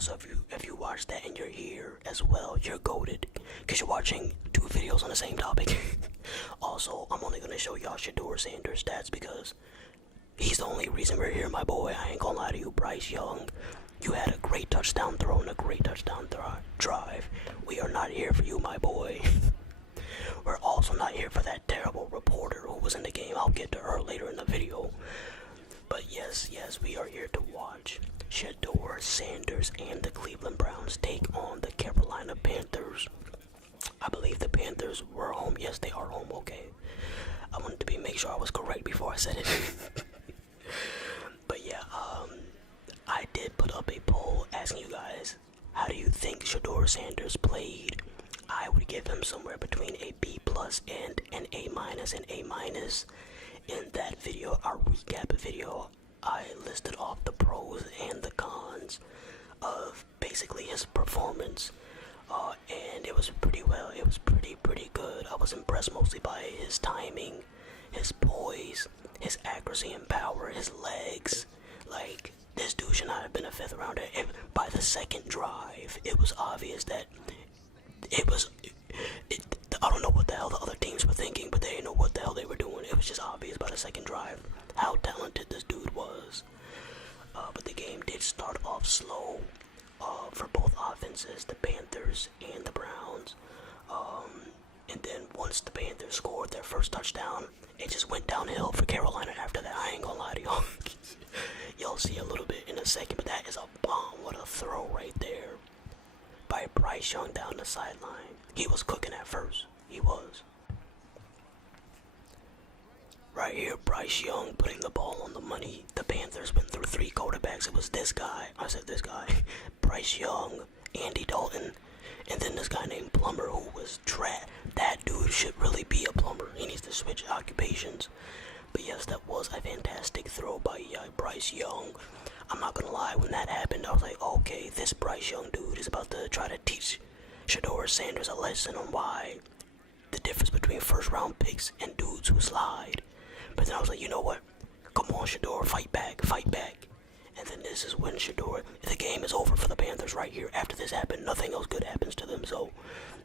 So if you watch that and you're here as well, you're goated, because you're watching two videos on the same topic. Also, I'm only gonna show y'all Shador Sanders stats because he's the only reason we're here, my boy. I ain't gonna lie to you, Bryce Young. You had a great touchdown throw and a great touchdown drive. We are not here for you, my boy. We're also not here for that terrible reporter who was in the game. I'll get to her later in the video. But yes, we are here to watch Shador Sanders and the Cleveland Browns take on the Carolina Panthers. I believe the Panthers were home. Yes, they are home, okay. I wanted to make sure I was correct before I said it. But yeah, I did put up a poll asking you guys, how do you think Shador Sanders played? I would give him somewhere between a B plus and an A minus. In that video, our recap video, I listed off the pros and the cons of basically his performance, and it was pretty well. It was pretty good. I was impressed mostly by his timing, his poise, his accuracy and power, his legs. Like, this dude should not have been a fifth rounder. And by the second drive, it was obvious that I don't know what the hell the other teams were thinking, but they didn't know what the hell they were doing. It was just obvious by the second drive how talented this dude was. But the game did start off slow for both offenses, the Panthers and the Browns. And then once the Panthers scored their first touchdown, it just went downhill for Carolina after that. I ain't gonna lie to y'all. You'll see a little bit in a second, but that is a bomb. What a throw right there by Bryce Young down the sideline. He was cooking at first. He was. Right here, Bryce Young putting the ball on the money. The Panthers went through three quarterbacks. It was this guy. I said this guy. Bryce Young, Andy Dalton, and then this guy named Plumber who was trash. That dude should really be a plumber. He needs to switch occupations. But yes, that was a fantastic throw by Bryce Young. I'm not gonna lie, when that happened, I was like, okay, this Bryce Young dude is about to try to teach Shador Sanders a lesson on why the difference between first round picks and dudes who slide. But then I was like, you know what? Come on, Shador, fight back. And then this is when Shador, the game is over for the Panthers right here. After this happened, nothing else good happens to them. So,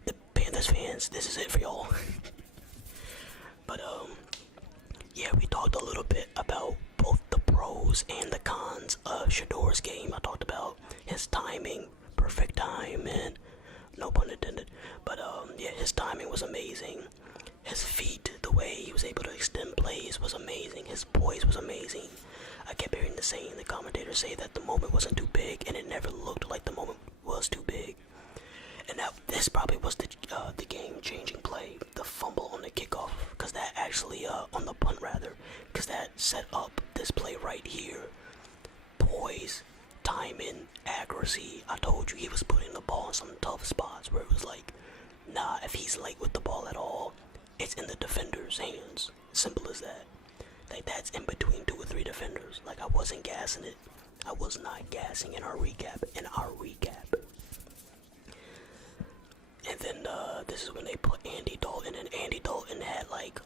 the Panthers fans, this is it for y'all. But, yeah, we talked a little bit about both the pros and the cons of Shador's game. I talked about his timing, perfect time, and no pun intended. But, yeah, his timing was amazing. His feet, the way he was able to extend plays was amazing. His poise was amazing. I kept hearing the commentators say that the moment wasn't too big, and it never looked like the moment was too big. And now this probably was the game-changing play, the fumble on the kickoff, because that actually on the punt rather, because that set up this play right here. Poise, timing, accuracy. I told you he was putting the ball in some tough spots where it was like, nah, if he's late with the ball at all, it's in the defender's hands. Simple as that. Like, that's in between 2 or 3 defenders. Like, I wasn't gassing it. I was not gassing in our recap. And then this is when they put Andy Dalton, and Andy Dalton had like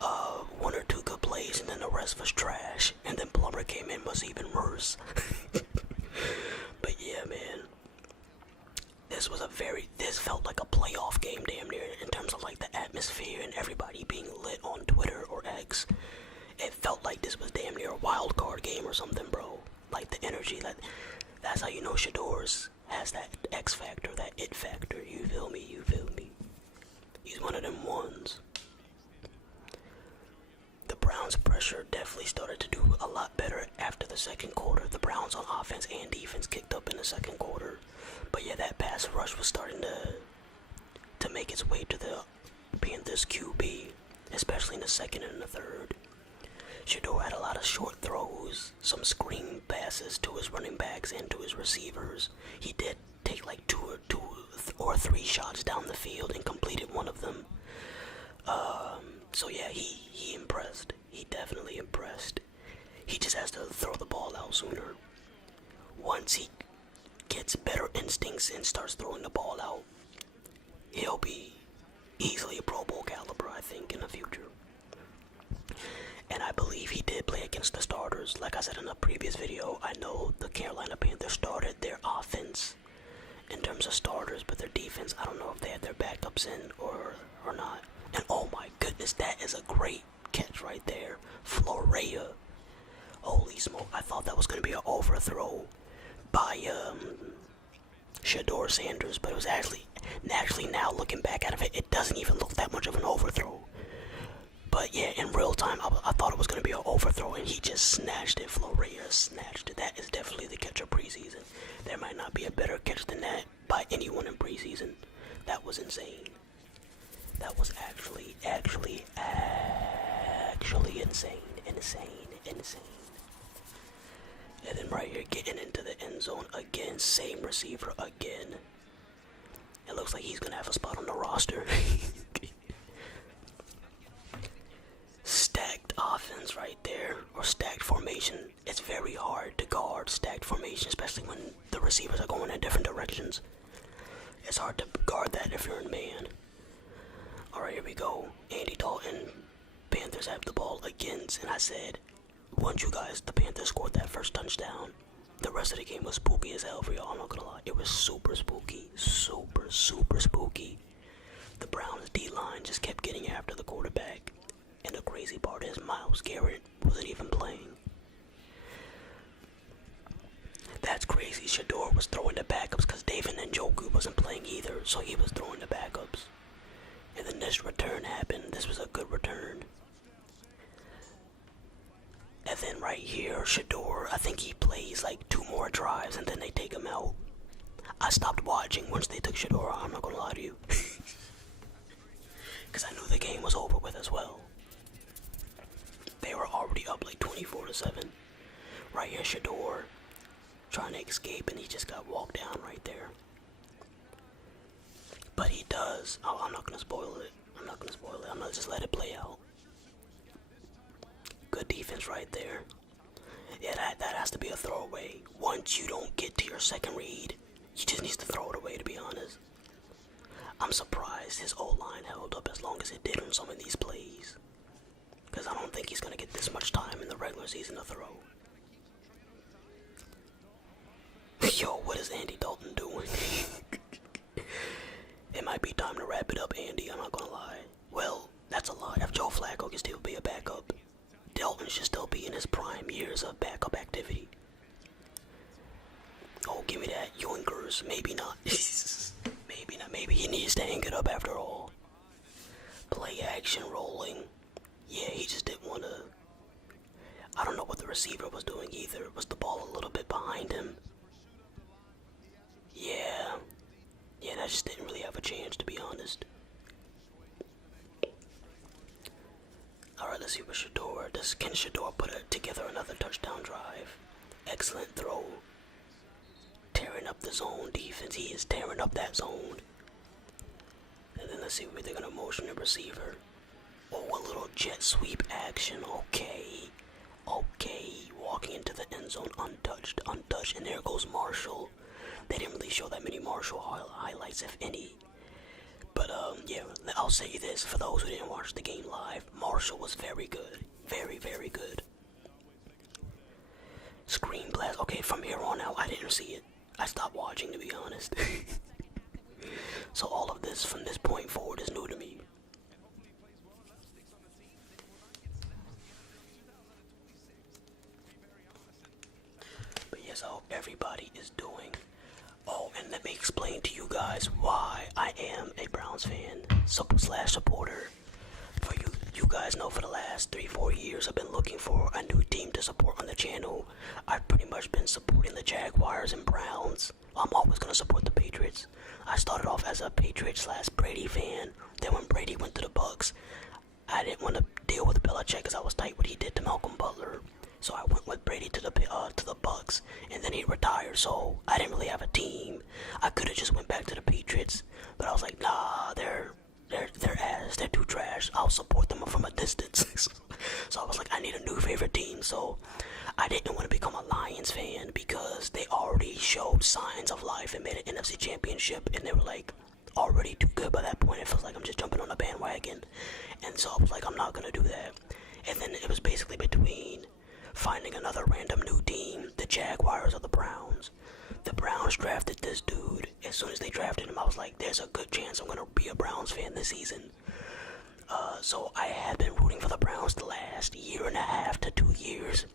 1 or 2 good plays, and then the rest was trash. And then Plumber came in, was even worse. But yeah, man, this felt like a playoff game damn near, in terms of like the atmosphere and everybody being lit on Twitter or X. It felt like this was damn near a wild card game or something, bro. Like the energy, like that's how you know Shador's has that X factor, that it factor. You feel me? He's one of them ones. The Browns' pressure definitely started to do a lot better after the second quarter. The Browns on offense and defense kicked up in the second quarter. But yeah, that pass rush was starting to make its way to the Panthers QB, especially in the second and the third. Shador had a lot of short throws, some screen passes to his running backs and to his receivers. He did take like two or three shots down the field and completed one of them. So yeah, he impressed. He definitely impressed. He just has to throw the ball out sooner. Once he gets better instincts and starts throwing the ball out, he'll be easily a Pro Bowl caliber, I think, in the future. And I believe he did play against the starters. Like I said in a previous video, I know the Carolina Panthers started their offense defense. I don't know if they had their backups in or not. And oh my goodness, that is a great catch right there. Florea. Holy smoke, I thought that was going to be an overthrow by Shador Sanders, but it was actually now looking back at it, it doesn't even look that much of an overthrow. But yeah, in real time, I thought it was going to be an overthrow, and he just snatched it. Florea snatched it. That is definitely the catch of preseason. There might not be a better catch than that by anyone in preseason. That was insane. That was actually insane. And then right here, getting into the end zone again, same receiver again. It looks like he's gonna have a spot on the roster. Stacked offense right there, or stacked formation. It's very hard to guard stacked formation, especially when the receivers are going in different directions. It's hard to guard that if you're in man. Alright, here we go. Andy Dalton. Panthers have the ball again, and I said, once the Panthers scored that first touchdown, the rest of the game was spooky as hell for y'all, I'm not gonna lie. It was super spooky. Super spooky. The Browns D-line just kept getting after the quarterback. And the crazy part is Myles Garrett wasn't even playing. That's crazy. Shador was throwing the backups because David Njoku wasn't playing either, so he was throwing the backups. And then this return happened. This was a good return. And then right here, Shador, I think he plays like 2 more drives and then they take him out. I stopped watching once they took Shador out, I'm not gonna lie to you. Because I knew the game was over with as well. They were already up like 24-7. Right here, Shador trying to escape, and he just got walked down right there. But he does. Oh, I'm not gonna spoil it. I'm gonna just let it play out. Good defense right there. Yeah, that has to be a throwaway. Once you don't get to your second read, you just need to throw it away, to be honest. I'm surprised his O-line held up as long as it did on some of these plays. Because I don't think he's going to get this much time in the regular season to throw. Yo, what is Andy Dalton doing? It might be time to wrap it up, Andy, I'm not going to lie. Well, that's a lie. If Joe Flacco can still be a backup, Dalton should still be in his prime years of backup activity. Oh, give me that. Yoinkers. Maybe not. Maybe not. Maybe he needs to hang it up after all. Play action rolling. Yeah, he just didn't want to. I don't know what the receiver was doing either. Was the ball a little bit behind him? Yeah. Yeah, that just didn't really have a chance, to be honest. Alright, let's see what Shador does. Can Shador put together another touchdown drive? Excellent throw. Tearing up the zone defense. He is tearing up that zone. And then let's see where they're going to motion the receiver. Oh, a little jet sweep action. Okay. Walking into the end zone untouched. And there goes Marshall. They didn't really show that many Marshall highlights, if any. But, yeah, I'll say this. For those who didn't watch the game live, Marshall was very good. Very good. Screen blast. Okay, from here on out, I didn't see it. I stopped watching, to be honest. So all of this, from this point forward, is new to me. But yes, I hope everybody is doing. Oh, and let me explain to you guys why I am a Browns fan / supporter. For you guys know, for the last 3-4 years, I've been looking for a new team to support on the channel. I've pretty much been supporting the Jaguars and Browns. I'm always gonna support the Patriots. I started off as a Patriots / Brady fan. Then when Brady went to the Bucks, I didn't want to deal with Belichick because I was tight what he did to Malcolm Butler. So I went with Brady to the Bucks, and then he retired. So I didn't really have a team. I could have just went back to the Patriots, but I was like, nah, they're ass. They're too trash. I'll support them from a distance. So I was like, I need a new favorite team. So I didn't want to become a Lions fan because they already showed signs of life and made an NFC Championship, and they were like already too good by that point. It feels like I'm just jumping on a bandwagon, and so I was like, I'm not gonna do that. And then it was basically between finding another random new team, the Jaguars or the Browns. The Browns drafted this dude. As soon as they drafted him, I was like, there's a good chance I'm gonna be a Browns fan this season. So I had been rooting for the Browns the last year and a half to 2 years.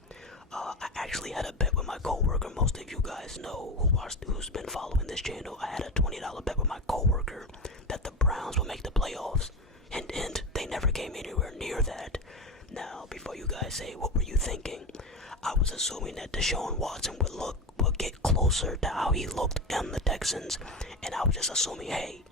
I actually had a bet with my coworker. Most of you guys know who's been following this channel. I had a $20 bet with my coworker that the Browns would make the playoffs. And they never came anywhere near that. Now, before you guys say, what were you thinking? I was assuming that Deshaun Watson would get closer to how he looked in the Texans. And I was just assuming, hey,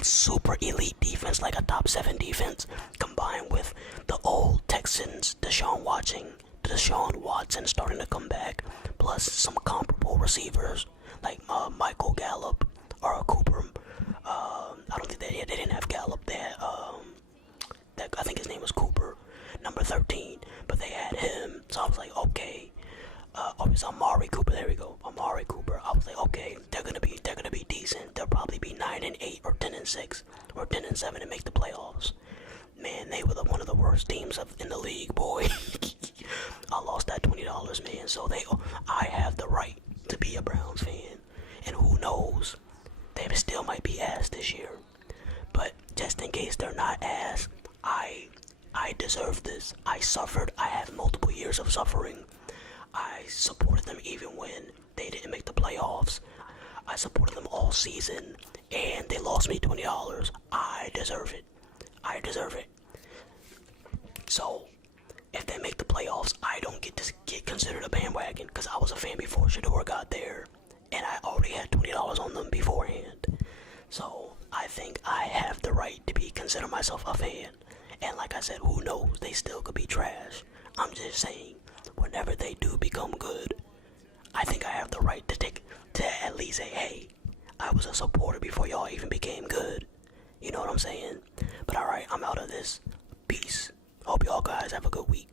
super elite defense, like a top 7 defense, combined with the old Texans, Deshaun Watson starting to come back, plus some comparable receivers like Michael Gallup or Cooper. I don't think they didn't have Gallup. They had, I think his name was Cooper, number 13, but they had him. So I was like, okay. It's Amari Cooper. There we go, Amari Cooper. I was like, okay, they're gonna be decent. They'll probably be 9-8 or 10-6 or 10-7 and make the playoffs. Man, they were one of the worst teams in the league, boy. I lost that $20, man. So I have the right to be a Browns fan, and who knows, they still might be ass this year. But just in case they're not ass, I deserve this. I suffered. I have multiple years of suffering. I supported them even when they didn't make the playoffs. I supported them all season, and they lost me $20. I deserve it. I deserve it. So, if they make the playoffs, I don't get considered a bandwagon, because I was a fan before Shador got there, and I already had $20 on them beforehand. So, I think I have the right to consider myself a fan. And like I said, who knows, they still could be trash. I'm just saying, whenever they do become good, I think I have the right to at least say, hey, I was a supporter before y'all even became good. You know what I'm saying? But alright, I'm out of this. Peace. Hope y'all guys have a good week.